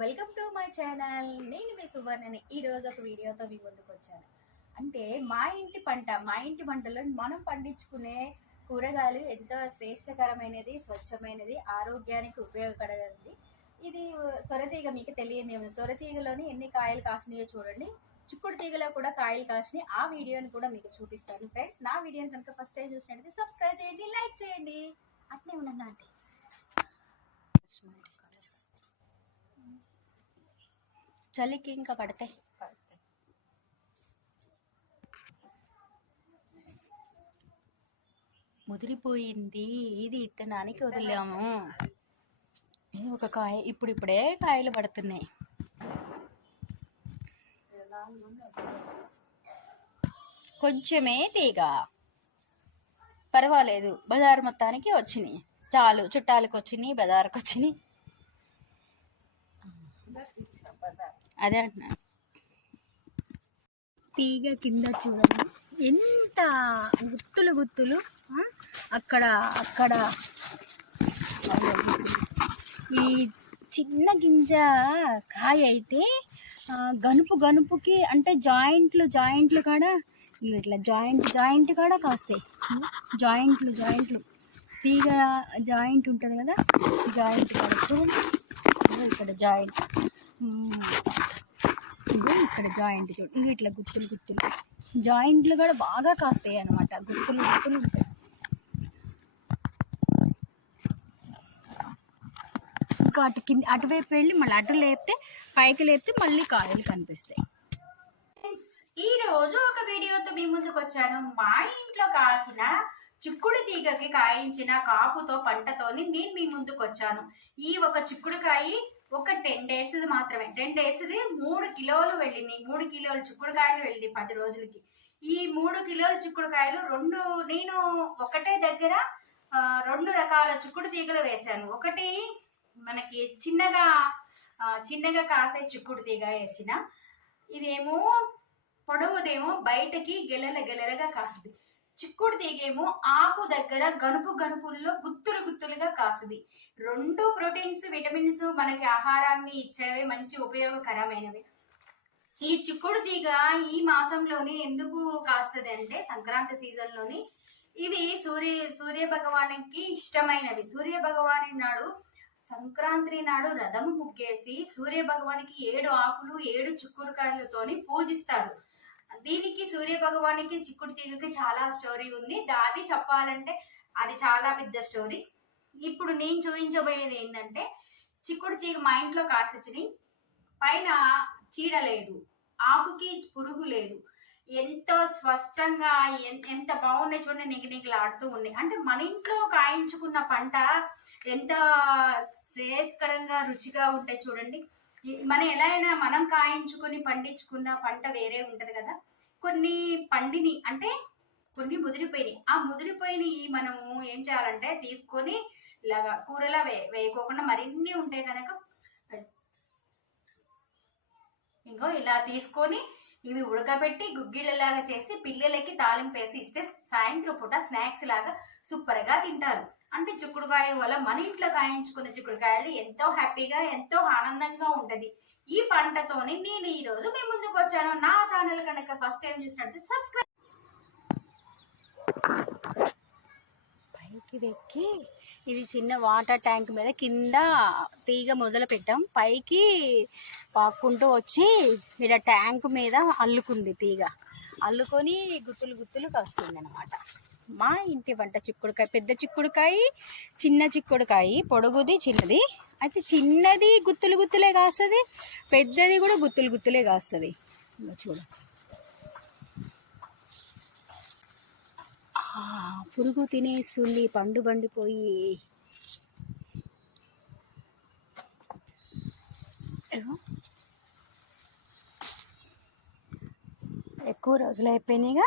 Welcome to my channel నేను మీ సువర్ణని ఈ రోజు ఒక వీడియోతో మీ ముందుకు వచ్చాను. అంటే మా ఇంటి పంట మా ఇంటి పంటలో మనం పండించుకునే కూరగాయలు ఎంతో శ్రేష్టకరమైనది స్వచ్ఛమైనది ఆరోగ్యానికి ఉపయోగకరమైనది ఇది సొరతీగ మీకు తెలియని సొరతీగలోని ఎన్ని కాయలు కాసినాయో చూడండి. చిక్కుడు తీగలో కూడా కాయలు కాసినాయి. ఆ వీడియోని కూడా మీకు చూపిస్తాను ఫ్రెండ్స్. నా వీడియోని కనుక ఫస్ట్ టైం చూసినట్టు సబ్స్క్రైబ్ చేయండి లైక్ చేయండి. అట్నే ఉన్నాను అంటే చలికి ఇంకా పడతాయి. ముదిరిపోయింది. ఇది ఇత్తనానికి వదిలాము. ఇది ఒక కాయ ఇప్పుడు ఇప్పుడే కాయలు పడుతున్నాయి. కొంచెమే తీగ. పర్వాలేదు. బజారు మొత్తానికి వచ్చినాయి. చాలు చుట్టాలకు వచ్చినాయి బజారుకు వచ్చినాయి అదే అంటున్నాను తీగ కింద చూడండి ఎంత గుత్తులు గుత్తులు అక్కడ అక్కడ. ఈ చిన్న గింజ కాయ అయితే గనుపు గనుపుకి అంటే జాయింట్లు జాయింట్లు కాడ? ఇట్లా జాయింట్ జాయింట్ కాడ కాస్తాయి. జాయింట్లు జాయింట్లు. తీగ జాయింట్ ఉంటుంది కదా జాయింట్ కూడా చూడండి ఇక్కడ జాయింట్. ఉమ్. ఇక్కడ జాయింట్ చూడు. ఇవి ఇట్లా గుత్తులు గుత్తులు. జాయింట్లు కూడా బాగా కాస్తాయి అనమాట గుత్తులు గుత్తులు. ఉంటాయి ఇంకా అటు కింద అటువైపు వెళ్ళి మళ్ళీ అటు లేపితే పైకి లేపితే మళ్ళీ కాయలు కనిపిస్తాయి. ఈ రోజు ఒక వీడియోతో మీ ముందుకు వచ్చాను. మా ఇంట్లో కాసిన చిక్కుడు తీగకి కాయించిన కాపుతో పంటతోని నేను మీ ముందుకు వచ్చాను. ఈ ఒక చిక్కుడుకాయ ఒక టెన్ డేస్ మాత్రమే. టెన్ డేస్ మూడు కిలోలు వెళ్ళినాయి మూడు కిలోలు చిక్కుడుకాయలు వెళ్ళినాయి పది రోజులకి. ఈ మూడు కిలోల చిక్కుడుకాయలు రెండు నేను ఒకటే దగ్గర రెండు రకాల చిక్కుడు తీగలు వేశాను. ఒకటి మనకి చిన్నగా చిన్నగా కాసే చిక్కుడు తీగ వేసిన. ఇదేమో పొడవుదేమో బయటకి గెలల గెలలుగా కాస్తుంది. చిక్కుడు తీగేమో ఆకు దగ్గర గనుపు గనుపుల్లో గుత్తులు గుత్తులుగా కాసుది. రెండు ప్రోటీన్స్ విటమిన్స్ మనకి ఆహారాన్ని ఇచ్చేవి మంచి ఉపయోగకరమైనవి. ఈ చిక్కుడు తీగ ఈ మాసంలోనే ఎందుకు కాస్తుంది అంటే సంక్రాంతి సీజన్లోని ఇవి సూర్య సూర్య భగవానికి ఇష్టమైనవి. సూర్య భగవాని నాడు సంక్రాంతి నాడు రథము ముగ్గేసి సూర్య భగవానికి ఏడు ఆకులు ఏడు చిక్కుడుకాయలతోని పూజిస్తారు. దీనికి సూర్య భగవానికి చిక్కుడు తీగకి చాలా స్టోరీ ఉంది. దాది చెప్పాలంటే అది చాలా పెద్ద స్టోరీ. ఇప్పుడు నేను చూపించబోయేది ఏంటంటే చిక్కుడు తీగ మా ఇంట్లో కాసొచ్చిని పైన చీడ లేదు ఆకుకి పురుగు లేదు. ఎంతో స్పష్టంగా ఎంత బాగున్నాయి చూడండి నిగి ఆడుతూ ఉన్నాయి. అంటే మన ఇంట్లో కాయించుకున్న పంట ఎంత శ్రేయస్కరంగా రుచిగా ఉంటాయి చూడండి. మనం ఎలా అయినా మనం కాయించుకొని పండించుకున్న పంట వేరే ఉంటది కదా. కొన్ని పండిని అంటే కొన్ని ముదిరిపోయినాయి. ఆ ముదిరిపోయినవి మనము ఏం చేయాలంటే తీసుకొని ఇలాగా కూరలా వే వేయకోకుండా మరిన్ని ఉంటే కనుక ఇంకో ఇలా తీసుకొని ఇవి ఉడకబెట్టి గుగ్గిళ్ళలాగా చేసి పిల్లలకి తాలింపు వేసి ఇస్తే సాయంత్రం పూట స్నాక్స్ లాగా సూపర్గా తింటారు. అంటే చిక్కుడుకాయ వల్ల మన ఇంట్లో కాయించుకున్న చిక్కుడుకాయలు ఎంతో హ్యాపీగా ఎంతో ఆనందంగా ఉంటది. ఈ పంటతోని నేను ఈ రోజు మీ ముందుకు వచ్చాను. నా ఛానల్ కనుక ఫస్ట్ టైం చూసినట్టు సబ్స్క్రైబ్ పైకి వెక్కి. ఇది చిన్న వాటర్ ట్యాంక్ మీద కింద తీగ మొదలు పెట్టాం. పైకి పాక్కుంటూ వచ్చి ఇక్కడ ట్యాంక్ మీద అల్లుకుంది తీగ. అల్లుకొని గుత్తులు గుత్తులు కస్తుంది అనమాట మా ఇంటి వంట చిక్కుడుకాయ పెద్ద చిక్కుడుకాయ చిన్న చిక్కుడుకాయ పొడుగుది చిన్నది. అయితే చిన్నది గుత్తులు గుత్తులే కాస్తుంది పెద్దది కూడా గుత్తులు గుత్తులే కాస్తుంది. చూడు. పురుగు తినేస్తుంది పండు పండిపోయి. ఎక్కువ రోజులు అయిపోయినాయిగా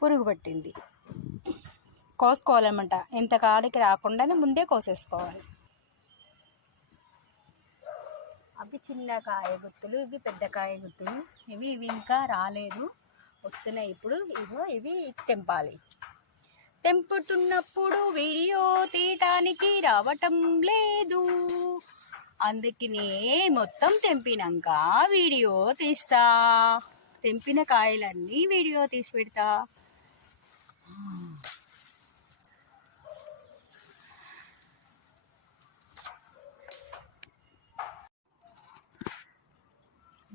పురుగు పట్టింది. కోసుకోవాలన్నమాట. ఎంత కాడికి రాకుండానే ముందే కోసేసుకోవాలి. అవి చిన్న కాయ గుత్తులు ఇవి పెద్ద కాయ గుత్తులు. ఇవి ఇవి ఇంకా రాలేదు. వస్తున్నాయి ఇప్పుడు. ఇగో ఇవి తెంపాలి. తెంపుతున్నప్పుడు వీడియో తీయటానికి రావటం లేదు. అందుకనే మొత్తం తెంపినాక వీడియో తీస్తా. తెంపిన కాయలన్నీ వీడియో తీసి పెడతా.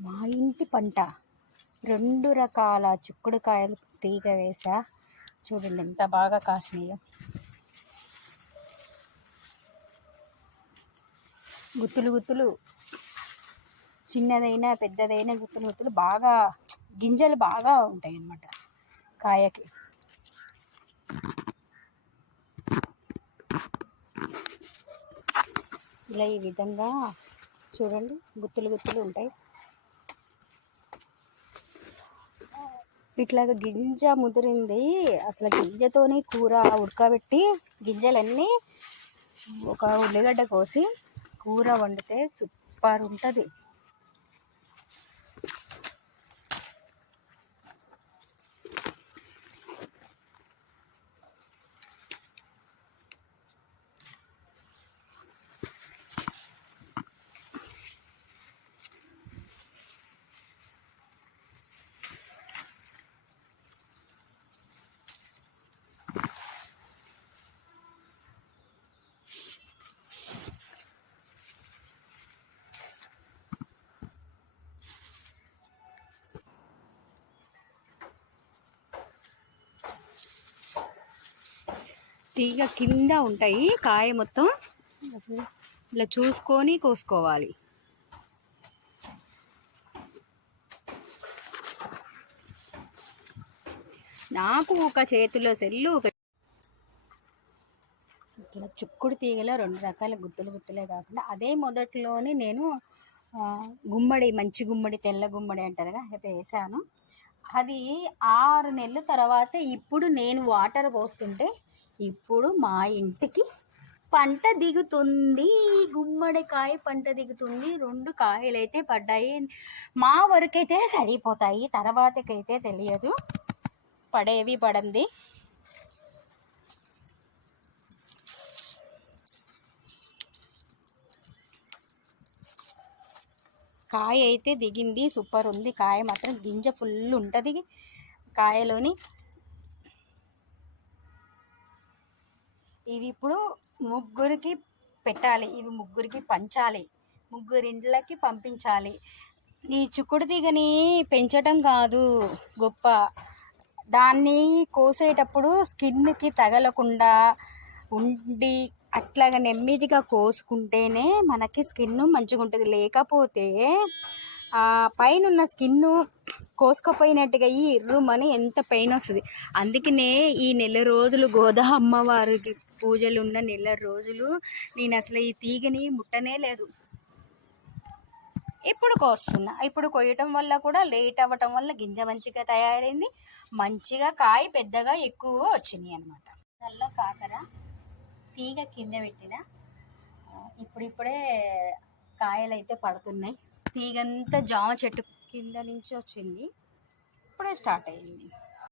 మా ఇంటి పంట. రెండు రకాల చిక్కుడుకాయలు తీగ వేసా చూడండి ఎంత బాగా కాసినాయో. గుత్తులు గుత్తులు. చిన్నదైనా పెద్దదైనా గుత్తులు గుత్తులు బాగా గింజలు బాగా ఉంటాయి అన్నమాట కాయకి. ఇలా ఈ విధంగా చూడండి గుత్తులు గుత్తులు ఉంటాయి. ఇట్లాగ గింజ ముదిరింది. అసలు గింజతోని కూర ఉడకబెట్టి గింజలన్నీ ఒక ఉల్లిగడ్డ కోసి కూర వండితే సూపర్ ఉంటుంది. తీగ కింద ఉంటాయి కాయ మొత్తం. ఇలా చూసుకొని కోసుకోవాలి. నాకు ఒక చేతిలో సెల్లు ఒక ఇట్లా చుక్కుడు తీగలో రెండు రకాల గుత్తులు గుత్తులే కాకుండా అదే మొదట్లోనే నేను గుమ్మడి మంచి గుమ్మడి తెల్ల గుమ్మడి అంటారు కదా వేసాను. అది ఆరు నెలల తర్వాత ఇప్పుడు నేను వాటర్ పోస్తుంటే ఇప్పుడు మా ఇంటికి పంట దిగుతుంది. గుమ్మడికాయ పంట దిగుతుంది. రెండు కాయలు అయితే పడ్డాయి. మా వరకైతే సరిపోతాయి. తర్వాతకైతే తెలియదు. పడేవి పడంది. కాయ అయితే దిగింది. సూపర్ ఉంది. కాయ మాత్రం గింజ ఫుల్ ఉంటుంది. కాయలోని ఇవి ఇప్పుడు ముగ్గురికి పెట్టాలి. ఇవి ముగ్గురికి పంచాలి. ముగ్గురి ఇండ్లకి పంపించాలి. ఈ చుక్కుడు తీగని పెంచటం కాదు గొప్ప. దాన్ని కోసేటప్పుడు స్కిన్కి తగలకుండా ఉండి అట్లాగా నెమ్మదిగా కోసుకుంటేనే మనకి స్కిన్ మంచిగా ఉంటుంది లేకపోతే ఆ పైన ఉన్న స్కిన్ కోసుకపోయినట్టుగా ఈ ఇర్రుమని ఎంత పెయిన్ వస్తుంది. అందుకనే ఈ నెల రోజులు గోదా అమ్మవారికి పూజలు ఉన్న నెల రోజులు నేను అసలు ఈ తీగని ముట్టనే లేదు. ఇప్పుడు కోస్తున్నా. ఇప్పుడు కొయ్యటం వల్ల కూడా లేట్ అవ్వటం వల్ల గింజ మంచిగా తయారైంది. మంచిగా కాయ పెద్దగా ఎక్కువ వచ్చినాయి అనమాట నల్ల కాకర తీగ కింద పెట్టిన. ఇప్పుడిప్పుడే కాయలు అయితే పడుతున్నాయి. తీగంతా జామ చెట్టు కింద నుంచి వచ్చింది. ఇప్పుడే స్టార్ట్ అయింది